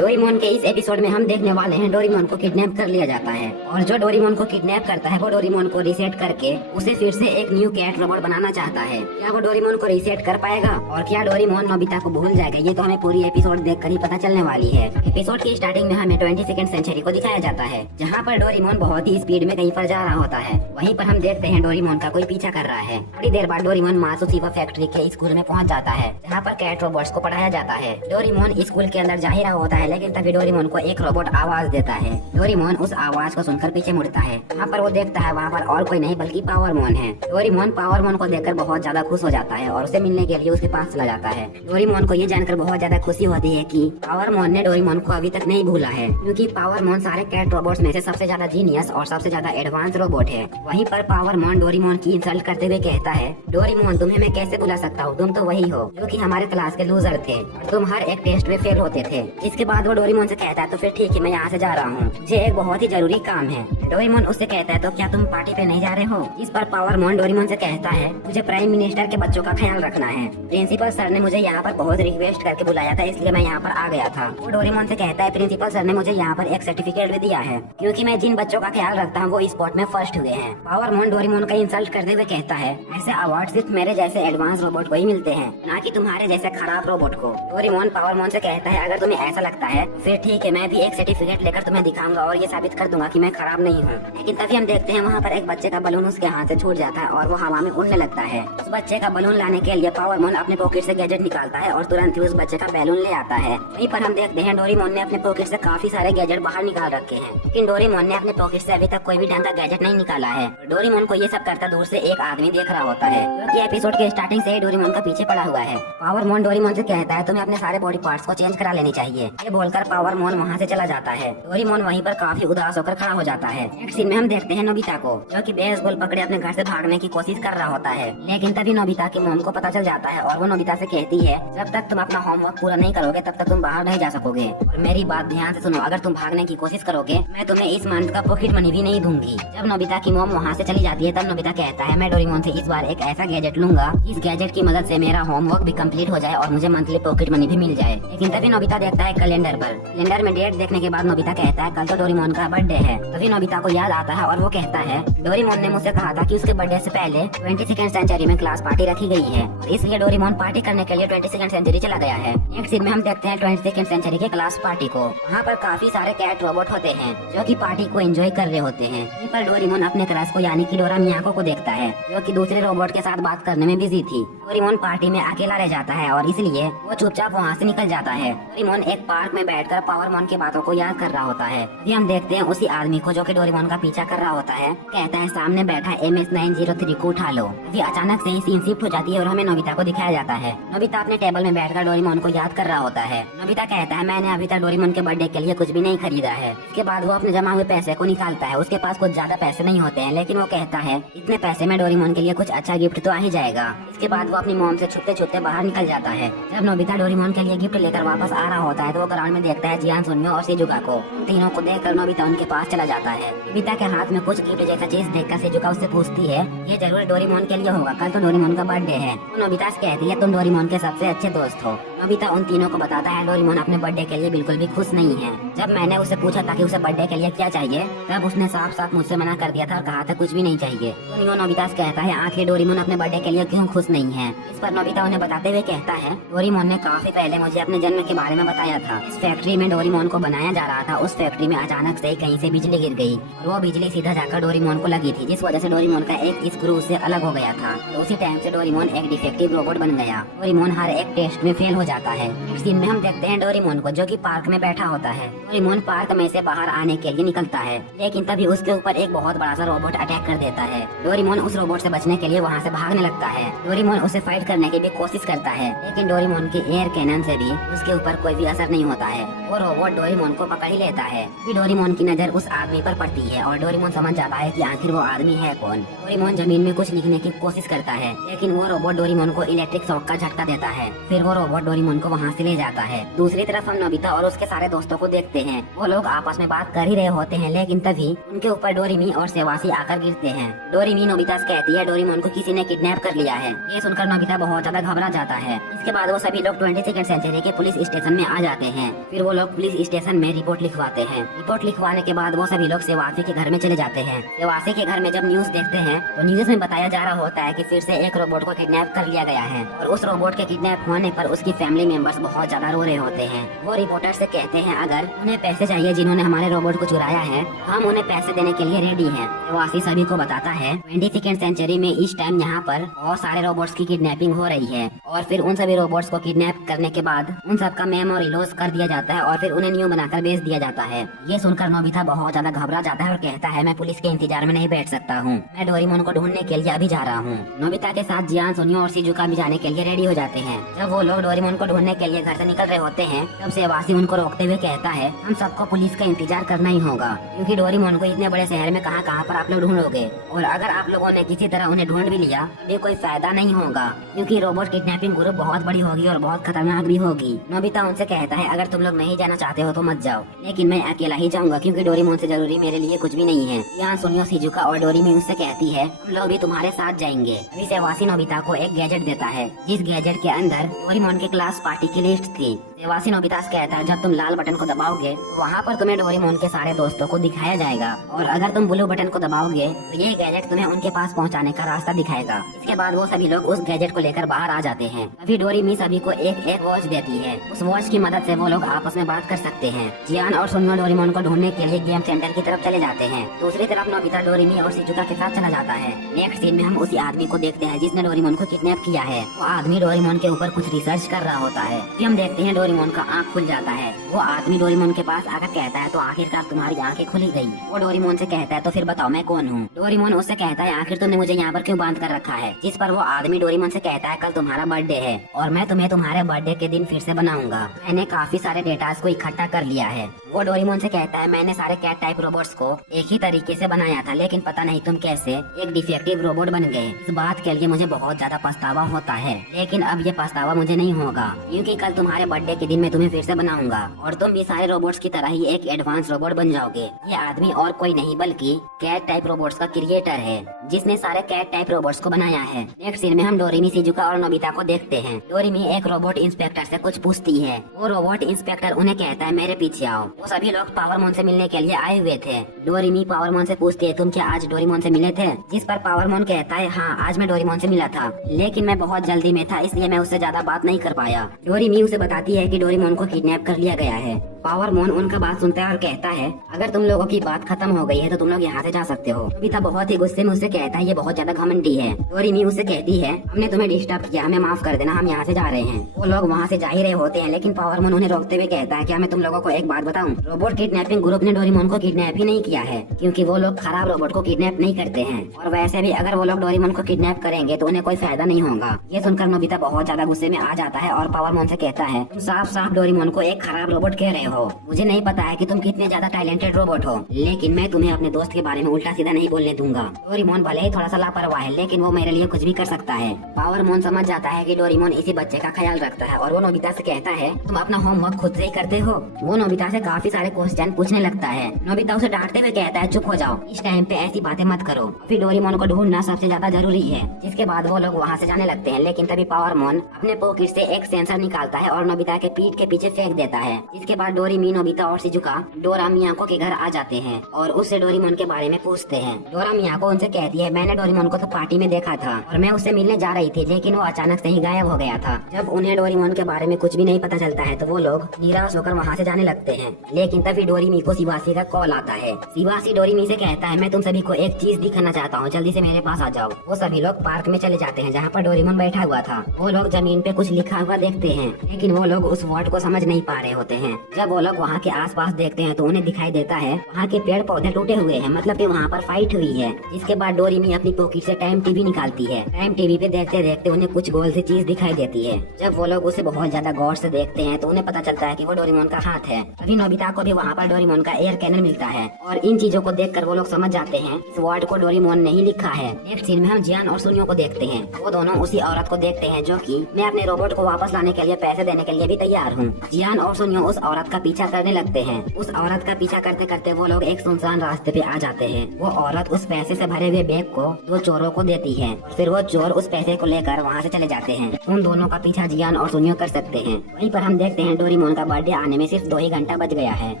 Doraemon के इस episode में हम देखने वाले हैं डोरेमोन को किडनैप कर लिया जाता है और जो डोरेमोन को किडनैप करता है वो डोरेमोन को रीसेट करके उसे फिर से एक न्यू कैट रोबोट बनाना चाहता है। क्या वो डोरेमोन को रीसेट कर पाएगा और क्या डोरेमोन नोबिता को भूल जाएगा, ये तो हमें पूरी एपिसोड देखकर ही पता चलने वाली है। एपिसोड की स्टार्टिंग में हमें 22nd सेंचुरी को दिखाया जाता है जहाँ पर डोरेमोन बहुत ही स्पीड में कहीं पर जा रहा होता है। वहीं पर हम देखते हैं डोरेमोन का कोई पीछा कर रहा है। थोड़ी देर बाद डोरेमोन मासुशिबा फैक्ट्री के स्कूल में पहुँच जाता है जहाँ पर कैट रोबोट्स को पढ़ाया जाता है। डोरेमोन स्कूल के अंदर जा ही रहा होता है लेकिन तभी डोरेमोन को एक रोबोट आवाज देता है। डोरेमोन उस आवाज को सुनकर पीछे मुड़ता है। वहाँ पर वो देखता है वहाँ पर और कोई नहीं बल्कि पावरमोन है। डोरेमोन पावरमोन को देखकर बहुत ज्यादा खुश हो जाता है और उसे मिलने के लिए उसके पास चला जाता है। डोरेमोन को ये जानकर बहुत ज्यादा खुशी होती है कि पावरमोन ने डोरेमोन को अभी तक नहीं भूला है, क्योंकि पावरमोन सारे कैट रोबोट्स में से सबसे ज्यादा जीनियस और सबसे ज्यादा एडवांस रोबोट है। वहीं पर पावरमोन डोरेमोन की इंसल्ट करते हुए कहता है, डोरेमोन तुम्हें मैं कैसे भुला सकता हूँ, तुम तो वही हो जो कि हमारे क्लास के लूजर थे और तुम हर एक टेस्ट में फेल होते थे। इसके बाद वो डोरेमोन से कहता है तो फिर ठीक है, मैं यहाँ से जा रहा हूँ, मुझे एक बहुत ही जरूरी काम है। डोरेमोन उससे कहता है तो क्या तुम पार्टी पे नहीं जा रहे हो। इस पर पावरमोन डोरेमोन से कहता है, मुझे प्राइम मिनिस्टर के बच्चों का ख्याल रखना है। प्रिंसिपल सर ने मुझे यहाँ पर बहुत रिक्वेस्ट करके बुलाया था, इसलिए मैं यहाँ पर आ गया था। वो डोरेमोन से कहता है, प्रिंसिपल सर ने मुझे यहाँ पर एक सर्टिफिकेट भी दिया है क्योंकि मैं जिन बच्चों का ख्याल रखता हूँ वो स्पोर्ट में फर्स्ट हुए हैं। पावरमोन डोरेमोन का इंसल्ट करते हुए कहता है, ऐसे अवार्ड सिर्फ मेरे जैसे एडवांस रोबोट को ही मिलते हैं, ना कि तुम्हारे जैसे खराब रोबोट को। डोरेमोन पावरमोन से कहता है, अगर तुम्हें ऐसा लगता है फिर ठीक है, मैं भी एक सर्टिफिकेट लेकर तुम्हें दिखाऊंगा और ये साबित कर दूंगा कि मैं खराब नहीं हूँ। लेकिन तभी हम देखते हैं वहाँ पर एक बच्चे का बलून उसके हाथ से छूट जाता है और वो हवा में उड़ने लगता है। उस बच्चे का बलून लाने के लिए पावरमोन अपने पॉकेट से गैजेट निकालता है और तुरंत ही उस बच्चे का बैलून ले आता है। वहीं पर हम देखते हैं डोरेमोन ने अपने पॉकेट से काफी सारे गैजेट बाहर निकाल रखे हैं, लेकिन डोरेमोन ने अपने पॉकेट से अभी तक कोई भी ढंग का गैजेट नहीं निकाला है। डोरेमोन को ये सब करता दूर से एक आदमी देख रहा होता है जो कि एपिसोड के स्टार्टिंग से ही डोरेमोन का पीछे पड़ा हुआ है। पावरमोन डोरेमोन से कहता है, तुम्हें अपने सारे बॉडी पार्ट्स को चेंज करा लेनी चाहिए। ये बोलकर पावरमोन वहाँ से चला जाता है। डोरेमोन वहीं पर काफी उदास होकर खड़ा हो जाता है। नेक्स्ट सीन में हम देखते हैं नोबिता को जो कि बेसबॉल पकड़े अपने घर से भागने की कोशिश कर रहा होता है, लेकिन तभी नोबिता की मॉम को पता चल जाता है और वो नोबिता से कहती है, जब तक तुम अपना होमवर्क पूरा नहीं करोगे तब तक तुम बाहर नहीं जा सकोगे। और मेरी बात ध्यान से सुनो, अगर तुम भागने की कोशिश करोगे मैं तुम्हें इस मंथ का पॉकेट मनी भी नहीं दूंगी। जब नोबिता की मॉम वहाँ से चली जाती है तब नोबिता कहता है, मैं डोरेमोन से इस बार एक ऐसा गैजेट लूंगा जिस गैजेट की मदद से मेरा होमवर्क भी कंप्लीट हो जाए और मुझे मंथली पॉकेट मनी भी मिल जाए। लेकिन तभी नोबिता देखता है कैलेंडर पर। कैलेंडर में डेट देखने के बाद नोबिता कहता है, कल तो डोरेमोन का बर्थडे है। तभी नोबिता को याद आता है और वो कहता है, डोरेमोन ने मुझसे कहा था कि उसके बर्थडे से पहले 22nd सेंचुरी में क्लास पार्टी रखी गई है, इसलिए डोरेमोन पार्टी करने के लिए 22nd सेंचुरी चला गया है। नेक्स्ट सीन में हम देखते हैं 22nd सेंचुरी के क्लास पार्टी को। वहाँ पर काफी सारे कैट रोबोट होते हैं जो कि पार्टी को एंजॉय कर रहे होते हैं। वहीं पर डोरेमोन अपने क्रश को यानी कि डोरा मियाको को देखता है जो कि दूसरे रोबोट के साथ बात करने में बिजी थी। डोरेमोन पार्टी में अकेला रह जाता है और इसलिए वो चुपचाप वहाँ से निकल जाता है। डोरेमोन एक पार्क में बैठकर पावरमोन की बातों को याद कर रहा होता है। ये हम देखते हैं उसी आदमी को जो कि डोरेमोन का पीछा कर रहा होता है। कहता है, सामने बैठा MS-903 को उठा लो। अभी अचानक से ही सीन शिफ्ट हो जाती है और हमें नोबिता को दिखाया जाता है। नोबिता अपने टेबल में बैठकर डोरेमोन को याद कर रहा होता है। नोबिता कहता है, मैंने अभी तक डोरेमोन के बर्थडे के लिए कुछ भी नहीं खरीदा है। इसके बाद वो अपने जमा हुए पैसे को निकालता है। उसके पास कुछ ज्यादा पैसे नहीं होते हैं, लेकिन वो कहता है, इतने पैसे में डोरेमोन के लिए कुछ अच्छा गिफ्ट तो आ ही जाएगा। इसके बाद वो अपनी मॉम से छुपते छुपते बाहर निकल जाता है। जब नोबिता डोरेमोन के लिए गिफ्ट लेकर वापस आ रहा होता है तो वो ग्राउंड में देखता है जियान, सुनियो और शिजुका को। तीनों को देखकर नोबिता उनके पास चला जाता है। नोबिता के हाथ में कुछ गिफ्ट जैसा चीज देखकर शिजुका उससे पूछती है, ये जरूर डोरेमोन के लिए होगा, कल तो डोरेमोन का बर्थडे है। तो नोबिता से कहती है, तुम डोरेमोन के सबसे अच्छे दोस्त हो। नोबिता उन तीनों को बताता है, डोरेमोन अपने बर्थडे के लिए बिल्कुल भी खुश नहीं है। जब मैंने उससे पूछा था कि उसे बर्थडे के लिए क्या चाहिए तब उसने साफ साफ मुझसे मना कर दिया था और कहा था कुछ भी नहीं चाहिए। तो नियो नोबिता से कहता है, आखिर डोरेमोन अपने बर्थडे के लिए क्यों खुश नहीं है। इस पर नोबिता उन्हें बताते हुए कहता है, डोरेमोन ने काफी पहले मुझे अपने जन्म के बारे में बताया था। इस फैक्ट्री में डोरेमोन को बनाया जा रहा था, उस फैक्ट्री में अचानक से कहीं से बिजली गिर गई और वो बिजली सीधा जाकर डोरेमोन को लगी थी, जिस वजह से डोरेमोन का एक स्क्रू उससे अलग हो गया था। तो उसी टाइम से डोरेमोन एक डिफेक्टिव रोबोट बन गया। डोरेमोन हर एक टेस्ट में फेल हो जाता है। इस दिन में हम देखते हैं डोरेमोन को जो कि पार्क में बैठा होता है। डोरेमोन पार्क में से बाहर आने के लिए निकलता है, लेकिन तभी उसके ऊपर एक बहुत बड़ा सा रोबोट अटैक कर देता है। डोरेमोन उस रोबोट से बचने के लिए वहाँ से भागने लगता है। डोरेमोन उसे फाइट करने की भी कोशिश करता है, लेकिन डोरेमोन की एयर कैनन से भी उसके ऊपर कोई भी असर नहीं होता है। वो रोबोट डोरेमोन को पकड़ ही लेता है। फिर डोरेमोन की नजर उस आदमी पर पड़ती है और डोरेमोन समझ जाता है कि आखिर वो आदमी है कौन। डोरेमोन जमीन में कुछ लिखने की कोशिश करता है, लेकिन वो रोबोट डोरेमोन को इलेक्ट्रिक शॉक का झटका देता है। फिर वो रोबोट डोरेमोन को वहाँ से ले जाता है। दूसरी तरफ हम नोबिता और उसके सारे दोस्तों को देखते हैं। वो लोग आपस में बात कर ही रहे होते हैं, लेकिन तभी उनके ऊपर डोरेमी और सेवासी आकर गिरते हैं। डोरेमी नोबिता से कहती है डोरेमोन को किसी ने किडनैप कर लिया है। ये सुनकर नोबिता बहुत ज्यादा घबरा जाता है। इसके बाद वो सभी लोग 22nd सेंचुरी के पुलिस स्टेशन में आ जाते हैं। फिर वो लोग पुलिस स्टेशन में रिपोर्ट लिखवाते हैं। रिपोर्ट लिखवाने के बाद वो सभी लोग सेवासी के घर में चले जाते हैं। सेवासी के घर में जब न्यूज देखते हैं तो न्यूज में बताया जा रहा होता है कि फिर से एक रोबोट को किडनैप कर लिया गया है और उस रोबोट के किडनैप होने पर उसकी फैमिली मेंबर्स बहुत ज्यादा रो रहे होते हैं। वो रिपोर्टर से कहते हैं अगर उन्हें पैसे चाहिए जिन्होंने हमारे रोबोट को चुराया है, हम उन्हें पैसे देने के लिए रेडी हैं। सेवासी सभी को बताता है 22nd सेंचुरी में इस टाइम यहाँ पर बहुत सारे रोबोट्स की किडनैपिंग हो रही है और फिर उन सभी रोबोट्स को किडनैप करने के बाद उन सबका मेमोरी लॉस कर दिया जाता है और फिर उन्हें न्यू बनाकर बेच दिया जाता है। ये सुनकर नोबिता बहुत ज्यादा घबरा जाता है और कहता है मैं पुलिस के इंतजार में नहीं बैठ सकता हूँ, मैं डोरेमोन को ढूंढने के लिए अभी जा रहा हूँ। नोबिता के साथ जियान, सुनियो और शिजुका भी जाने के लिए रेडी हो जाते हैं। जब वो लोग डोरेमोन को ढूंढने के लिए घर से निकल रहे होते हैं तब सेवासी उनको रोकते हुए कहता है हम सबको पुलिस का इंतजार करना ही होगा, क्योंकि डोरेमोन को इतने बड़े शहर में कहाँ पर आप लोग ढूंढोगे और अगर आप लोगों ने किसी तरह उन्हें ढूंढ भी लिया तो कोई फायदा नहीं होगा, क्योंकि रोबोट किडनैपिंग ग्रुप बहुत बड़ी होगी और बहुत खतरनाक भी होगी। नोबिता उनसे कहता है अगर तुम लोग नहीं जाना चाहते हो तो मत जाओ, लेकिन मैं अकेला ही जाऊंगा क्योंकि डोरेमोन से जरूरी मेरे लिए कुछ भी नहीं है। यहाँ सुनियो, शिजुका और डोरेमी उससे कहती है हम लोग भी तुम्हारे साथ जाएंगे। अभी सेवासी नोबिता को एक गैजेट देता है जिस गैजेट के अंदर डोरेमोन के क्लास पार्टी की लिस्ट थी। सेवासी नोबिता से कहता है जब तुम लाल बटन को दबाओगे तो वहाँ पर तुम्हें डोरेमोन के सारे दोस्तों को दिखाया जाएगा और अगर तुम ब्लू बटन को दबाओगे तो ये गैजेट तुम्हें उनके पास पहुँचाने का रास्ता दिखाएगा। इसके बाद वो सभी लोग उस गैजेट को लेकर बाहर आ जाते हैं। अभी डोरेमी सभी को एक वॉच देती है। उस वॉच की मदद से वो लोग आपस में बात कर सकते हैं। जियान और सुनियो डोरेमोन को ढूंढने के लिए गेम सेंटर की तरफ चले जाते हैं। दूसरी तरफ नोबिता डोरेमी और शिजुका के साथ चला जाता है। नेक्स्ट सीन में हम उसी आदमी को देखते हैं जिसने डोरेमोन को किडनैप किया है। वो आदमी डोरेमोन के ऊपर कुछ रिसर्च कर रहा होता है। फिर हम देखते हैं डोरेमोन का आँख खुल जाता है। वो आदमी डोरेमोन के पास आकर कहता है तो आखिरकार तुम्हारी आंखें खुली गई। वो डोरेमोन से कहता है तो फिर बताओ मैं कौन हूँ। डोरेमोन उससे कहता है आखिर तुमने मुझे यहाँ पर क्यों बांध कर रखा है। जिस पर वो आदमी डोरेमोन से कहता है कल तुम्हारा बर्थडे है और मैं तुम्हें तुम्हारे बर्थडे के दिन फिर से बनाऊंगा। मैंने काफी सारे डेटास को इकट्ठा कर लिया है। वो डोरेमोन से कहता है मैंने सारे कैट टाइप रोबोट्स को एक ही तरीके से बनाया था, लेकिन पता नहीं तुम कैसे एक डिफेक्टिव रोबोट बन गए। इस बात के लिए मुझे बहुत ज्यादा पछतावा होता है, लेकिन अब ये पछतावा मुझे नहीं होगा क्योंकि कल तुम्हारे बर्थडे के दिन मैं तुम्हें फिर से बनाऊंगा और तुम भी सारे रोबोट्स की तरह ही एक एडवांस रोबोट बन जाओगे। ये आदमी और कोई नहीं बल्कि कैट टाइप रोबोट्स का क्रिएटर है जिसने सारे कैट टाइप रोबोट्स को बनाया है। नेक्स्ट सीन में हम डोरेमी, शिजुका और नोबिता को देखते हैं। डोरेमी एक रोबोट इंस्पेक्टर से कुछ पूछती है। वो रोबोट इंस्पेक्टर उन्हें कहता है मेरे पीछे आओ। वो सभी लोग पावरमोन से मिलने के लिए आए हुए थे। डोरेमी पावरमोन से पूछती है तुम क्या आज डोरेमोन से मिले थे। जिस पर पावरमोन कहता है हाँ आज मैं डोरेमोन से मिला था, लेकिन मैं बहुत जल्दी में था इसलिए मैं उससे ज्यादा बात नहीं कर पाया। डोरेमी उसे बताती है कि डोरेमोन को किडनैप कर लिया गया है। पावरमोन उनका बात सुनता है और कहता है अगर तुम लोगों की बात खत्म हो गई है तो तुम लोग यहाँ से जा सकते हो। नोबिता बहुत ही गुस्से में उससे कहता है ये बहुत ज्यादा घमंडी है। डोरेमी उससे कहती है हमने तुम्हें डिस्टर्ब किया, हमें माफ कर देना, हम यहाँ से जा रहे हैं। वो लोग वहाँ से जा ही रहे होते हैं, लेकिन पावरमोन उन्हें रोकते हुए कहता है क्या मैं तुम लोगों को एक बात बताऊं, रोबोट किडनैपिंग ग्रुप ने डोरेमोन को किडनैप ही नहीं किया है, क्योंकि वो लोग खराब रोबोट को किडनैप नहीं करते हैं और वैसे भी अगर वो लोग डोरेमोन को किडनैप करेंगे तो उन्हें कोई फायदा नहीं होगा। ये सुनकर नोबिता बहुत ज्यादा गुस्से में आ जाता है और पावरमोन से कहता है तुम साफ साफ डोरेमोन को एक खराब रोबोट कह रहे हो। मुझे नहीं पता है कि तुम कितने ज्यादा टैलेंटेड रोबोट हो, लेकिन मैं तुम्हें अपने दोस्त के बारे में उल्टा सीधा नहीं बोलने दूंगा। डोरेमोन भले ही थोड़ा सा लापरवाह है, लेकिन वो मेरे लिए कुछ भी कर सकता है। पावरमोन समझ जाता है कि डोरेमोन इसी बच्चे का ख्याल रखता है और वो नोबिता से कहता है तुम अपना होमवर्क खुद से ही करते हो। वो नोबिता से काफी सारे क्वेश्चन पूछने लगता है। नोबिता उसे डांटते हुए कहता है चुप हो जाओ, इस टाइम पे ऐसी बातें मत करो। फिर डोरेमोन को ढूंढना सबसे ज्यादा जरूरी है। जिसके बाद वो लोग वहाँ से जाने लगते हैं, लेकिन तभी पावरमोन अपने पॉकेट से एक सेंसर निकालता है और नोबिता के पीठ के पीछे फेंक देता है। जिसके बाद डोरेमी, नोबिता और शिजुका डोरा मियाको के घर आ जाते हैं और उससे डोरेमोन के बारे में पूछते हैं। डोरा मियाको उनसे कहती है मैंने डोरेमोन को तो पार्टी में देखा था और मैं उससे मिलने जा रही थी, लेकिन वो अचानक से ही गायब हो गया था। जब उन्हें डोरेमोन के बारे में कुछ भी नहीं पता चलता है तो वो लोग निराश होकर वहाँ से जाने लगते हैं। लेकिन तभी डोरेमी को शिवासी का कॉल आता है। शिवासी डोरेमी से कहता है मैं तुम सभी को एक चीज दिखाना चाहता हूँ, जल्दी से मेरे पास आ जाओ। वो सभी लोग पार्क में चले जाते हैं जहाँ पर डोरेमोन बैठा हुआ था। वो लोग जमीन पे कुछ लिखा हुआ देखते हैं, लेकिन वो लोग उस वर्ड को समझ नहीं पा रहे होते हैं। जब जब वो लोग वहाँ के आसपास देखते हैं तो उन्हें दिखाई देता है वहाँ के पेड़ पौधे टूटे हुए हैं, मतलब कि वहाँ पर फाइट हुई है। इसके बाद डोरेमी अपनी पॉकेट से टाइम टीवी निकालती है। टाइम टीवी पे देखते देखते उन्हें कुछ गोल सी चीज दिखाई देती है। जब वो लोग उसे बहुत ज्यादा गौर से देखते हैं तो उन्हें पता चलता है कि वो डोरेमोन का हाथ है। तभी नोबिता को भी वहाँ पर डोरेमोन का एयर कैनन मिलता है और इन चीजों को देखकर वो लोग समझ जाते हैं इस वर्ड को डोरेमोन ने ही लिखा है। नेक्स्ट सीन में हम जियान और सुनियो को देखते हैं। वो दोनों उसी औरत को देखते हैं जो कि मैं अपने रोबोट को वापस लाने के लिए पैसे देने के लिए भी तैयार हूँ। जियान और सुनियो उस औरत का पीछा करने लगते हैं। उस औरत का पीछा करते करते वो लोग एक सुनसान रास्ते पे आ जाते हैं। वो औरत उस पैसे से भरे हुए बैग को दो चोरों को देती है और फिर वो चोर उस पैसे को लेकर वहाँ से चले जाते हैं। उन दोनों का पीछा जियान और सुनियो कर सकते हैं। वहीं पर हम देखते हैं डोरेमोन का बर्थडे आने में सिर्फ 2 ही घंटा बच गया है।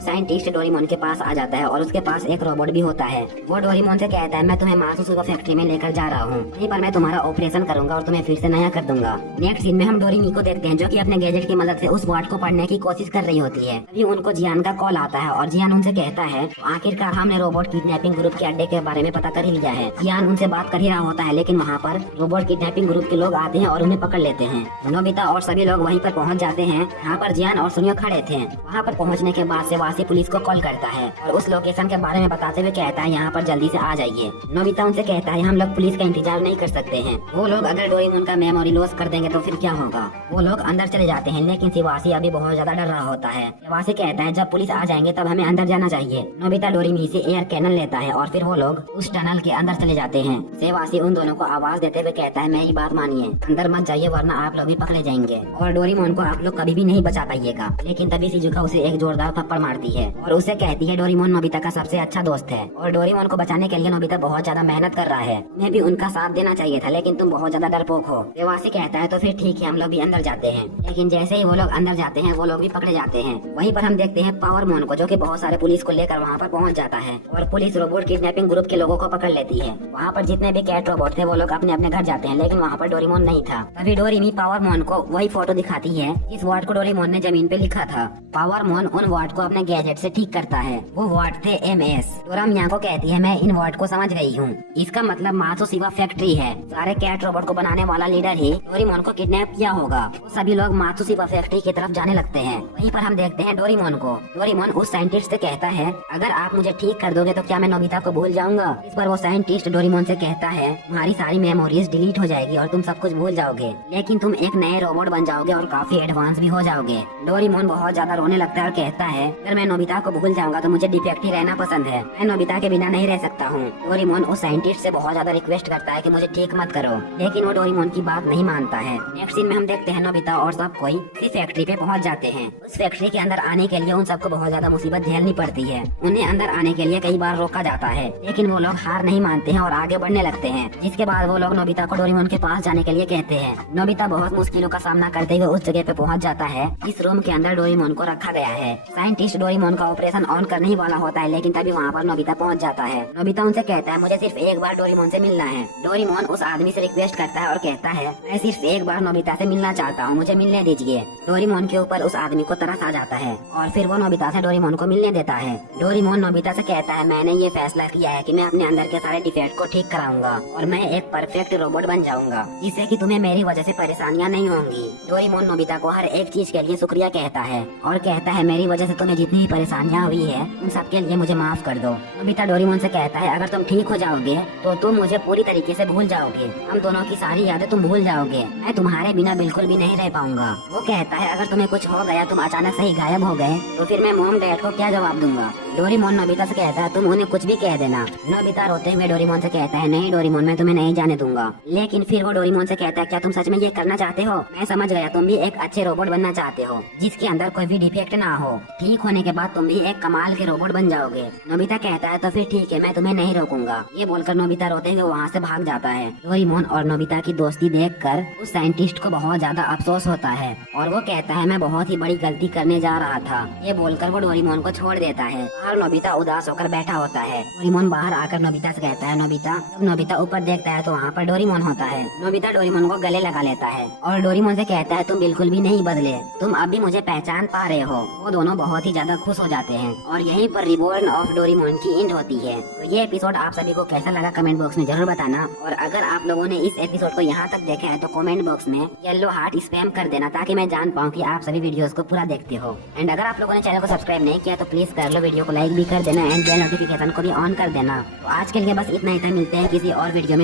साइंटिस्ट डोरेमोन के पास आ जाता है और उसके पास एक रोबोट भी होता है। वो डोरेमोन से कहता है मैं तुम्हें मासुसुगा फैक्ट्री में लेकर जा रहा हूँ, वहीं पर मैं तुम्हारा ऑपरेशन करूंगा और तुम्हें फिर से नया कर दूंगा। नेक्स्ट सीन में हम डोरेमी को देखते हैं जो कि अपने गैजेट की मदद से उस वर्ड को पढ़ने की कोशिश कर रही होती है। तभी उनको जियान का कॉल आता है और जियान उनसे कहता है आखिरकार हमने रोबोट किडनैपिंग ग्रुप के अड्डे के बारे में पता कर ही लिया है। जियान उनसे बात कर ही रहा होता है लेकिन वहाँ पर रोबोट किडनैपिंग ग्रुप के लोग आते हैं और उन्हें पकड़ लेते हैं। नोबिता और सभी लोग वहीं पर पहुँच जाते हैं जहाँ पर जियान और सुनियो खड़े थे। वहाँ पर पहुँचने के बाद सेवासी पुलिस को कॉल करता है और उस लोकेशन के बारे में बताते हुए कहता है यहाँ पर जल्दी से आ जाइए। नोबिता उनसे कहता है हम लोग पुलिस का इंतजार नहीं कर सकते हैं। वो लोग अगर डोरेमोन का मेमोरी लॉस कर देंगे तो फिर क्या होगा। वो लोग अंदर चले जाते हैं लेकिन सेवासी अभी बहुत ज्यादा डर रहा होता है। सेवासी कहता है जब पुलिस आ जाएंगे तब हमें अंदर जाना चाहिए। नोबिता डोरेमी से एयर कैनन लेता है और फिर वो लोग उस टनल के अंदर चले जाते हैं। सेवासी उन दोनों को आवाज देते हुए कहता है मेरी बात मानिए, अंदर मत जाइए वरना आप लोग भी पकड़े जाएंगे और डोरेमोन को आप लोग कभी भी नहीं बचा पाइएगा। लेकिन तभी शिजुका उसे एक जोरदार थप्पड़ मारती है और उसे कहती है डोरेमोन नोबिता का सबसे अच्छा दोस्त है और डोरेमोन को बचाने के लिए नोबिता बहुत ज्यादा मेहनत कर रहा है। तुम्हें भी उनका साथ देना चाहिए था लेकिन तुम बहुत ज्यादा डरपोक हो। सेवासी कहता है तो फिर ठीक है हम लोग भी अंदर जाते हैं। लेकिन जैसे ही वो लोग अंदर जाते हैं वो लोग भी पकड़े जाते हैं। वहीं पर हम देखते हैं पावरमोन को जो कि बहुत सारे पुलिस को लेकर वहाँ पर पहुँच जाता है और पुलिस रोबोट किडनैपिंग ग्रुप के लोगों को पकड़ लेती है। वहाँ पर जितने भी कैट रोबोट थे वो लोग अपने अपने घर जाते हैं लेकिन वहाँ पर डोरेमोन नहीं था। तभी डोरेमी पावरमोन को वही फोटो दिखाती है इस वर्ड को डोरेमोन ने जमीन पे लिखा था। पावरमोन उन वर्ड को अपने गैजेट से ठीक करता है। वो वर्ड थे MS। डोरामिया को कहती है मैं इन वर्ड को समझ गई हूँ, इसका मतलब मात्सुशिबा फैक्ट्री है। सारे कैट रोबोट को बनाने वाला लीडर ही डोरेमोन को किडनैप किया होगा। तो सभी लोग मात्सुशिबा फैक्ट्री की तरफ जाने लगते हैं। वहीं पर हम देखते हैं डोरेमोन को। डोरेमोन उस साइंटिस्ट से कहता है अगर आप मुझे ठीक कर दोगे तो क्या मैं नोबिता को भूल जाऊंगा। इस पर वो साइंटिस्ट डोरेमोन से कहता है तुम्हारी सारी मेमोरीज डिलीट हो जाएगी और तुम सब कुछ भूल जाओगे, लेकिन तुम एक नए रोबोट बन जाओगे और काफी एडवांस भी हो जाओगे। डोरेमोन बहुत ज्यादा रोने लगता है और कहता है अगर मैं नोबिता को भूल जाऊंगा तो मुझे डिफेक्ट ही रहना पसंद है, मैं नोबिता के बिना नहीं रह सकता हूँ। डोरेमोन उस साइंटिस्ट से बहुत ज्यादा रिक्वेस्ट करता है कि मुझे ठीक मत करो, लेकिन वो डोरेमोन की बात नहीं मानता है। नेक्स्ट सीन में हम देखते हैं नोबिता और सब कोई इस फैक्ट्री पे पहुंच जाते हैं। उस फैक्ट्री के अंदर आने के लिए उन सबको बहुत ज्यादा मुसीबत झेलनी पड़ती है। उन्हें अंदर आने के लिए कई बार रोका जाता है लेकिन वो लोग हार नहीं मानते हैं और आगे बढ़ने लगते हैं। जिसके बाद वो लोग नोबिता को डोरेमोन के पास जाने के लिए कहते हैं। नोबिता बहुत मुश्किलों का सामना करते हुए उस जगह पे पहुंच जाता है। इस रूम के अंदर डोरेमोन को रखा गया है। साइंटिस्ट डोरेमोन का ऑपरेशन ऑन करने ही वाला होता है लेकिन तभी वहाँ पर नोबिता पहुँच जाता है। नोबिता उनसे कहता है मुझे सिर्फ एक बार डोरेमोन से मिलना है। डोरेमोन उस आदमी से रिक्वेस्ट करता है और कहता है मैं सिर्फ एक बार नोबिता से मिलना चाहता हूँ, मुझे मिलने दीजिए। डोरेमोन के ऊपर उस आदमी को तरस आ जाता है और फिर वो नोबिता से डोरेमोन को मिलने देता है। डोरेमोन नोबिता से कहता है मैंने ये फैसला किया है कि मैं अपने अंदर के सारे डिफेक्ट को ठीक कराऊंगा और मैं एक परफेक्ट रोबोट बन जाऊंगा जिससे कि तुम्हें मेरी वजह से परेशानियां नहीं होंगी। डोरेमोन नोबिता को हर एक चीज के लिए शुक्रिया कहता है और कहता है मेरी वजह से तुम्हें जितनी भी परेशानियां हुई है उन सब के लिए मुझे माफ कर दो। नोबिता डोरेमोन से कहता है अगर तुम ठीक हो जाओगे तो तुम मुझे पूरी तरीके से भूल जाओगे, हम दोनों की सारी यादें तुम भूल जाओगे, मैं तुम्हारे बिना बिल्कुल भी नहीं रह पाऊंगा। वो कहता है अगर तुम्हें कुछ हो गया, तुम अचानक से ही गायब हो गए तो फिर मैं मॉम डैड को क्या जवाब दूंगा। डोरेमोन नोबिता से कहता है तुम उन्हें कुछ भी कह देना। नोबिता रोते हुए डोरेमोन से कहता है नहीं डोरेमोन मैं तुम्हें नहीं जाने दूंगा। लेकिन फिर वो डोरेमोन से कहता है क्या तुम सच में ये करना चाहते हो? मैं समझ गया तुम भी एक अच्छे रोबोट बनना चाहते हो जिसके अंदर कोई भी डिफेक्ट ना हो। ठीक होने के बाद तुम भी एक कमाल के रोबोट बन जाओगे। नोबिता कहता है तो फिर ठीक है मैं तुम्हें नहीं रोकूंगा। ये बोलकर नोबिता रोते हुए वहाँ से भाग जाता है। डोरेमोन और नोबिता की दोस्ती देखकर उस साइंटिस्ट को बहुत ज्यादा अफसोस होता है और वो कहता है मैं बहुत ही बड़ी गलती करने जा रहा था। ये बोलकर वो डोरेमोन को छोड़ देता है। और नोबिता उदास होकर बैठा होता है। डोरेमोन बाहर आकर नोबिता से कहता है, नोबिता। जब नोबिता ऊपर देखता है तो वहाँ पर डोरेमोन होता है। नोबिता डोरेमोन को गले लगा लेता है और डोरेमोन से कहता है, तुम बिल्कुल भी नहीं बदले, तुम अब भी मुझे पहचान पा रहे हो। वो दोनों बहुत ही ज्यादा खुश हो जाते हैं और यहीं पर रिबॉर्न ऑफ डोरेमोन की एंड होती है। तो ये एपिसोड आप सभी को कैसा लगा कमेंट बॉक्स में जरूर बताना। और अगर आप लोगों ने इस एपिसोड को यहाँ तक देखा है तो कमेंट बॉक्स में येलो हार्ट स्पैम कर देना, ताकि मैं जान पाऊँ कि आप सभी वीडियोस को पूरा देखते हो। एंड अगर आप लोगों ने चैनल को सब्सक्राइब नहीं किया तो प्लीज कर लो, वीडियो को लाइक भी कर देना एंड बेल नोटिफिकेशन को भी ऑन कर देना। तो आज के लिए बस इतना ही था, मिलते हैं किसी और वीडियो में।